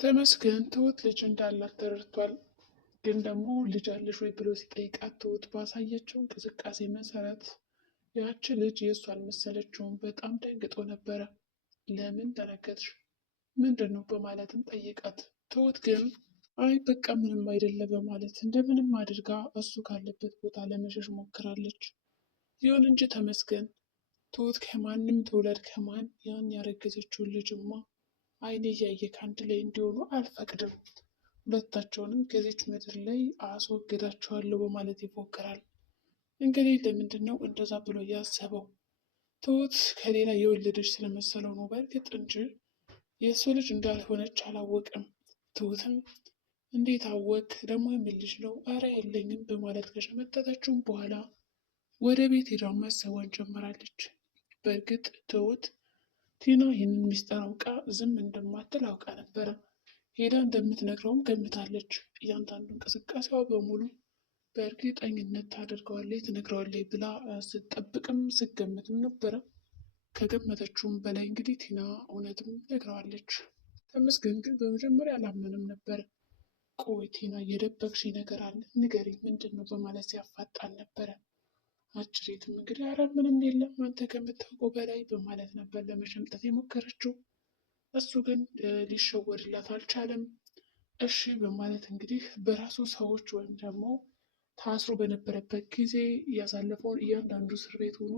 ተመስገን ትሁት ልጅ እንዳላት ተረድቷል። ግን ደግሞ ልጅ አለሽ ወይ ብሎ ሲጠይቃት ትሁት ባሳየችው እንቅስቃሴ መሰረት ያቺ ልጅ የእሱ አልመሰለችውም። በጣም ደንግጦ ነበረ። ለምን ደነገጥሽ? ምንድን ነው በማለትም ጠይቃት። ትሁት ግን አይ በቃ ምንም አይደለ በማለት እንደምንም አድርጋ እሱ ካለበት ቦታ ለመሸሽ ሞክራለች። ይሁን እንጂ ተመስገን ትሁት ከማንም ትውለድ ከማን ያን ያረገዘችውን ልጅማ አይኔ እያየ ከአንድ ላይ እንዲሆኑ አልፈቅድም፣ ሁለታቸውንም ከዚች ምድር ላይ አስወግዳቸዋለሁ በማለት ይፎክራል። እንግዲህ ለምንድን ነው እንደዛ ብሎ ያሰበው? ትሁት ከሌላ የወለደች ስለመሰለው ነው በእርግጥ እንጂ የእሱ ልጅ እንዳልሆነች አላወቅም። ትሁትም እንዴት አወቅ ደግሞ የምልጅ ነው አረ የለኝም በማለት ከሸመጠተችውም በኋላ ወደ ቤት ሄዳ ማሰቧን ጀምራለች። በእርግጥ ትሁት ቲና ይህንን ሚስጥር አውቃ ዝም እንደማትል አውቃ ነበረ። ሄዳ እንደምትነግረውም ገምታለች። እያንዳንዱ እንቅስቃሴዋ በሙሉ በእርግጠኝነት ታደርገዋለች፣ ትነግረዋለች ብላ ስትጠብቅም ስትገምትም ነበረ። ከገመተችውም በላይ እንግዲህ ቲና እውነትም ነግረዋለች። ተመስገን ግን በመጀመሪያ አላመንም ነበር። ቆይ ቲና የደበቅሽ ነገር አለ ንገሪ፣ ምንድን ነው በማለት ሲያፋጣን ነበረ። አጭሪትም እንግዲህ አረ ምንም የለም አንተ ከምታውቀው በላይ በማለት ነበር ለመሸምጠት የሞከረችው። እሱ ግን ሊሸወድላት አልቻለም። እሺ በማለት እንግዲህ በራሱ ሰዎች ወይም ደግሞ ታስሮ በነበረበት ጊዜ ያሳለፈውን እያንዳንዱ እስር ቤት ሆኖ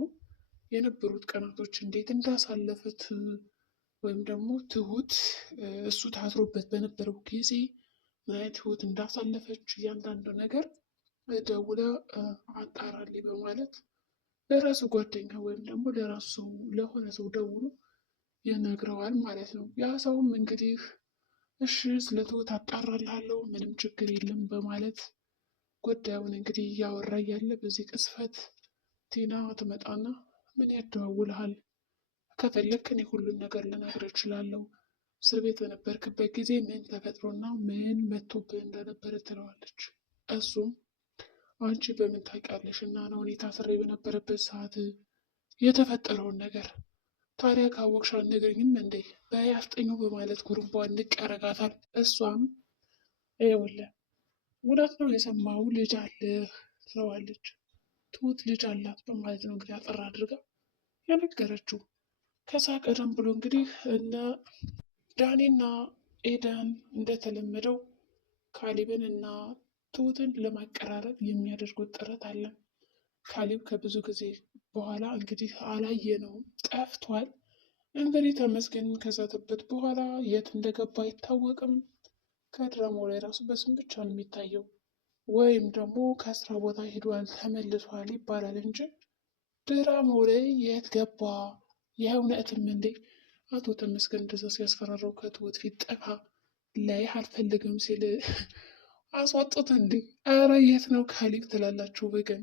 የነበሩት ቀናቶች እንዴት እንዳሳለፈት ወይም ደግሞ ትሁት እሱ ታስሮበት በነበረው ጊዜ ምን አይነት ህይወት እንዳሳለፈች እያንዳንዱ ነገር ደውላ አጣራልኝ በማለት ለራሱ ጓደኛ ወይም ደግሞ ለራሱ ለሆነ ሰው ደውሎ ይነግረዋል ማለት ነው። ያ ሰውም እንግዲህ እሺ ስለ ትሁት አጣራልሃለሁ ምንም ችግር የለም በማለት ጉዳዩን እንግዲህ እያወራ እያለ በዚህ ቅስፈት ቲና ትመጣና ምን ያደዋውልሃል? ከፈለክ እኔ ሁሉን ነገር ልነግርህ እችላለሁ። እስር ቤት በነበርክበት ጊዜ ምን ተፈጥሮና ምን መቶብህ እንደነበረ ትለዋለች። እሱም አንቺ በምን ታውቂያለሽ እና ነው እኔ ታስሬ በነበረበት ሰዓት የተፈጠረውን ነገር ታዲያ ካወቅሽ አትነግሪኝም እንዴ? በያፍጠኙ በማለት ጉርቧን ንቅ ያረጋታል። እሷም ይኸውልህ እውነት ነው የሰማው ልጅ አለህ ትለዋለች። ትሁት ልጅ አላት በማለት ነው እንግዲህ አጠር አድርጋ የነገረችው። ከዛ ቀደም ብሎ እንግዲህ እነ ዳኒና ኤደን እንደተለመደው ካሊብን እና ትሁትን ለማቀራረብ የሚያደርጉት ጥረት አለ። ካሊብ ከብዙ ጊዜ በኋላ እንግዲህ አላየነውም፣ ጠፍቷል። እንግዲህ ተመስገን ከዛተበት በኋላ የት እንደገባ አይታወቅም። ከድራማው ላይ ራሱ በስም ብቻ ነው የሚታየው፣ ወይም ደግሞ ከስራ ቦታ ሂዷል ተመልሷል ይባላል እንጂ ድራማው ላይ የት ገባ? የእውነትም እንዴ አቶ ተመስገን እንደዛ ሲያስፈራረው ከትሁት ፊት ጠፋ ላይ አልፈልግም ሲል አስወጡት እንዴ? ኧረ የት ነው ካሊብ ትላላችሁ ወገን?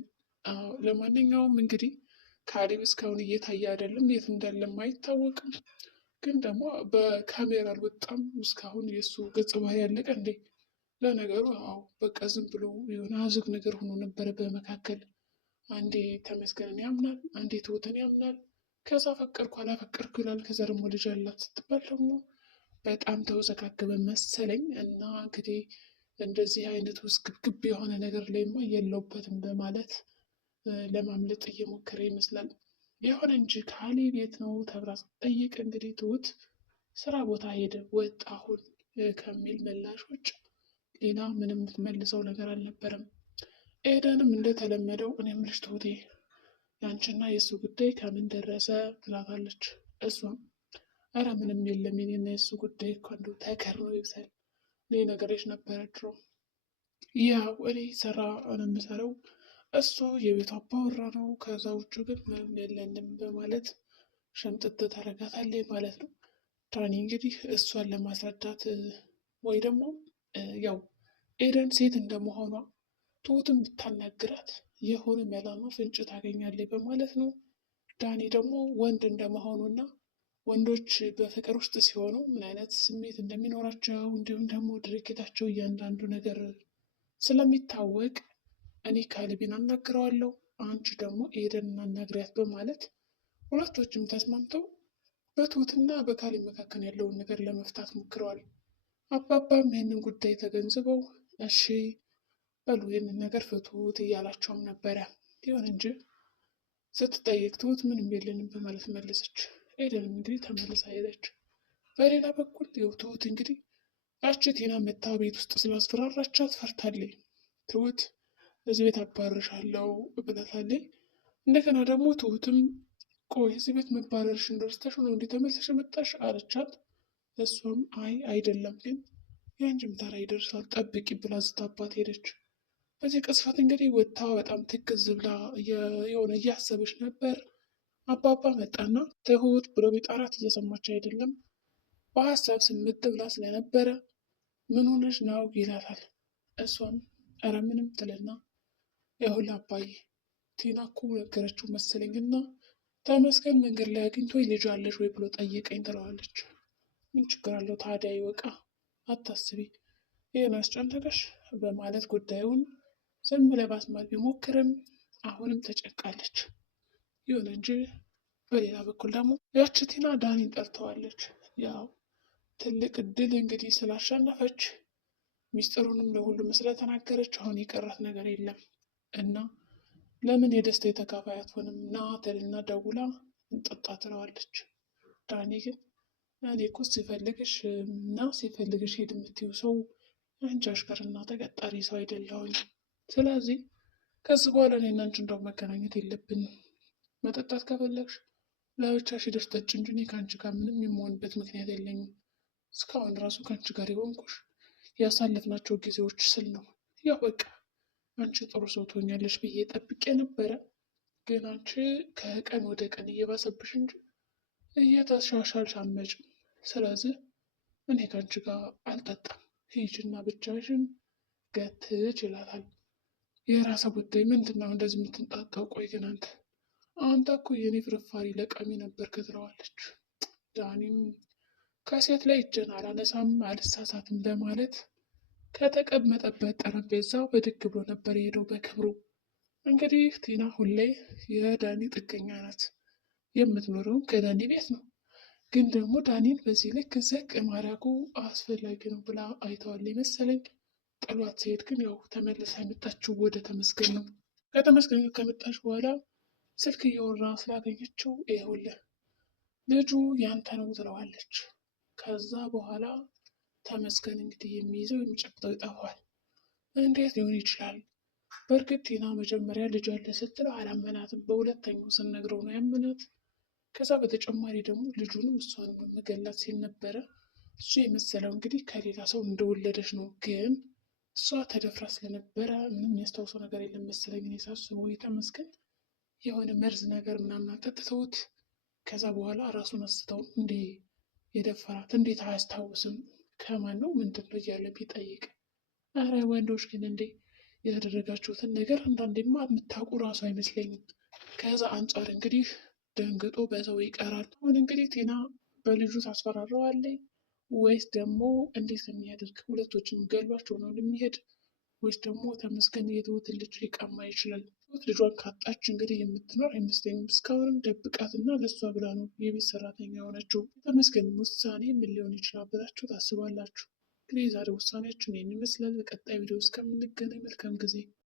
ለማንኛውም እንግዲህ ካሊብ እስካሁን እየታየ አይደለም፣ የት እንዳለም አይታወቅም። ግን ደግሞ በካሜራ አልወጣም እስካሁን የእሱ ገጸ ባህሪ ያለቀ እንዴ? ለነገሩ አዎ በቃ ዝም ብሎ የሆነ አዝግ ነገር ሆኖ ነበረ። በመካከል አንዴ ተመስገንን ያምናል፣ አንዴ ትሁትን ያምናል። ከዛ ፈቀርኩ አላፈቀርኩ ይላል። ከዛ ደግሞ ልጅ አላት ስትባል ደግሞ በጣም ተወዘጋገበ መሰለኝ። እና እንግዲህ እንደዚህ አይነት ውስጥ ግብግብ የሆነ ነገር ላይማ የለውበትም በማለት ለማምለጥ እየሞከረ ይመስላል። ይሁን እንጂ ካሌብ የት ነው ተብላ ስትጠይቅ እንግዲህ ትሁት ስራ ቦታ ሄደ ወጣ አሁን ከሚል ምላሽ ውጭ ሌላ ምንም የምትመልሰው ነገር አልነበረም። ኤደንም እንደተለመደው እኔ የምልሽ ትሁቴ ያንቺና የእሱ ጉዳይ ከምን ደረሰ ትላታለች። እሷም ኧረ ምንም የለም የኔና የእሱ ጉዳይ እኮ እንደው ተከርኖ ይብሳል እኔ ነገሮች ነበረ ድሮ ያው እኔ ስራ ነው የምሰራው እሱ የቤቱ አባወራ ነው። ከዛ ውጭ ግን ምንም የለንም በማለት ሸምጥጥ ታረጋታለች ማለት ነው። ዳኒ እንግዲህ እሷን ለማስረዳት ወይ ደግሞ ያው ኤደን ሴት እንደመሆኗ ትሁትን ብታናግራት የሆነ መላማ ፍንጭ ታገኛለች በማለት ነው። ዳኒ ደግሞ ወንድ እንደመሆኑና ወንዶች በፍቅር ውስጥ ሲሆኑ ምን አይነት ስሜት እንደሚኖራቸው እንዲሁም ደግሞ ድርጊታቸው እያንዳንዱ ነገር ስለሚታወቅ እኔ ካሌብን አናግረዋለሁ፣ አንቺ ደግሞ ኤደንን አናግሪያት በማለት ሁለቶችም ተስማምተው በትሁትና በካሌብ መካከል ያለውን ነገር ለመፍታት ሞክረዋል። አባባም ይህንን ጉዳይ ተገንዝበው እሺ በሉ ይህንን ነገር ፍቱት እያላቸውም ነበረ። ይሁን እንጂ ስትጠይቅ ትሁት ምንም የለንም በማለት መለሰች። ኤደንም እንግዲህ ተመልሳ ሄደች። በሌላ በኩል ያው ትሁት እንግዲህ ያቺ ቴና መታ ቤት ውስጥ ስላስፈራራቻት ፈርታለች። ትሁት እዚህ ቤት አባርሻለሁ ብላታለች። እንደገና ደግሞ ትሁትም ቆይ እዚህ ቤት መባረርሽን ረስተሽ ነው እንዴ ተመልሰሽ መጣሽ አለቻት። እሷም አይ አይደለም ግን የአንቺም ተራ ይደርሳል ጠብቂ ብላ ዝታባት ሄደች። በዚህ ቅስፈት እንግዲህ ወጥታ በጣም ትክዝ ብላ የሆነ እያሰበች ነበር። አባባ መጣና ትሁት ብሎ ቢጠራት እየሰማች አይደለም። በሀሳብ ስምት ብላ ስለነበረ ምን ሆነሽ ነው ይላታል። እሷም ኧረ ምንም ትልና ይኸውልህ አባዬ ቲና እኮ ነገረችው መሰለኝና ተመስገን መንገድ ላይ አግኝቶ ልጅ አለሽ ወይ ብሎ ጠየቀኝ ትለዋለች። ምን ችግር አለው ታዲያ ይወቃ አታስቢ ይህን አስጨነቀሽ በማለት ጉዳዩን ዝም ለማስማል ቢሞክርም አሁንም ተጨንቃለች። ይሁን እንጂ በሌላ በኩል ደግሞ ያቺ ቲና ዳኒን ጠርተዋለች። ያው ትልቅ እድል እንግዲህ ስላሸነፈች ሚስጥሩንም ለሁሉም ስለተናገረች አሁን የቀራት ነገር የለም እና ለምን የደስታ የተካፋይ አትሆንም ና ትልና ደውላ እንጠጣ ትለዋለች። ዳኒ ግን እኔ እኮ ሲፈልግሽ እና ሲፈልግሽ ሄድ የምትይው ሰው አንቺ አሽከርና ተቀጣሪ ሰው አይደለሁኝ። ስለዚህ ከዚህ በኋላ እኔና አንቺ እንደው መገናኘት የለብንም። መጠጣት ከፈለግሽ ለብቻሽ ሄደሽ ጠጪ እንጂ እኔ ከአንቺ ጋር ምንም የምሆንበት ምክንያት የለኝም። እስካሁን ራሱ ከአንቺ ጋር የሆንኩሽ ያሳለፍናቸው ጊዜዎች ስል ነው። ያው በቃ አንቺ ጥሩ ሰው ትሆኛለሽ ብዬ ጠብቄ ነበረ። ግን አንቺ ከቀን ወደ ቀን እየባሰብሽ እንጂ እየተሻሻልሽ አትመጭም። ስለዚህ እኔ ከአንቺ ጋር አልጠጣም፣ ሂጂና ብቻሽን ገትች ይላታል። የራሰ ጉዳይ ምንድን ነው እንደዚህ የምትንጣጣው? ቆይ ግን አንተ እኮ የኔ ፍርፋሪ ለቃሚ ነበርክ ትለዋለች። ዳኒም ከሴት ላይ እጄን አላነሳም አልሳሳትም በማለት ከተቀመጠበት ጠረጴዛ ብድግ ብሎ ነበር የሄደው በክብሩ። እንግዲህ ቲና ሁሌ የዳኒ ጥገኛ ናት። የምትኖረውም ከዳኒ ቤት ነው። ግን ደግሞ ዳኒን በዚህ ልክ ዘቅ ማድረጉ አስፈላጊ ነው ብላ አይተዋል መሰለኝ። ጥሏት ሲሄድ ግን ያው ተመልሳ የመጣችው ወደ ተመስገን ነው። ከተመስገን ከመጣች በኋላ ስልክ እያወራ ስላገኘችው ይኸውልህ ልጁ ያንተ ነው ትለዋለች። ከዛ በኋላ ተመስገን እንግዲህ የሚይዘው የሚጨብጠው ይጠፋል። እንዴት ሊሆን ይችላል? በእርግጥ ቲና መጀመሪያ ልጅ አለ ስትለው አላመናትም። በሁለተኛው ስነግረው ነው ያመናት። ከዛ በተጨማሪ ደግሞ ልጁንም እሷንም መገላት ሲል ነበረ። እሱ የመሰለው እንግዲህ ከሌላ ሰው እንደወለደች ነው። ግን እሷ ተደፍራ ስለነበረ ምንም የሚያስታውሰው ነገር የለም መሰለኝ። እኔ ሳስበው የተመስገን የሆነ መርዝ ነገር ምናምን አጠጥተውት ከዛ በኋላ ራሱን አስተው እንዴ የደፈራት እንዴት አያስታውስም? ከማን ነው ምንድን ነው እያለ ቢጠይቅ፣ አረ ወንዶች ግን እንዴ ያደረጋችሁትን ነገር አንዳንዴማ የምታውቁ ራሱ አይመስለኝም። ከዛ አንጻር እንግዲህ ደንግጦ በሰው ይቀራል። አሁን እንግዲህ ቲና በልጁ ታስፈራረዋለች ወይስ ደግሞ እንዴት የሚያደርግ ሁለቶችም ገሏቸው ነው የሚሄድ ወይስ ደግሞ ተመስገን የትሁትን ልጅ ሊቀማ ይችላል? ትሁት ልጇን ካጣች እንግዲህ የምትኖር አይመስለኝም። እስካሁንም ደብቃትና ለእሷ ብላ ነው የቤት ሰራተኛ የሆነችው። የተመስገን ውሳኔ ምን ሊሆን ይችላል ብላችሁ ታስባላችሁ? እንግዲህ የዛሬ ውሳኔያችን ይህን ይመስላል። በቀጣይ ቪዲዮ እስከምንገናኝ መልካም ጊዜ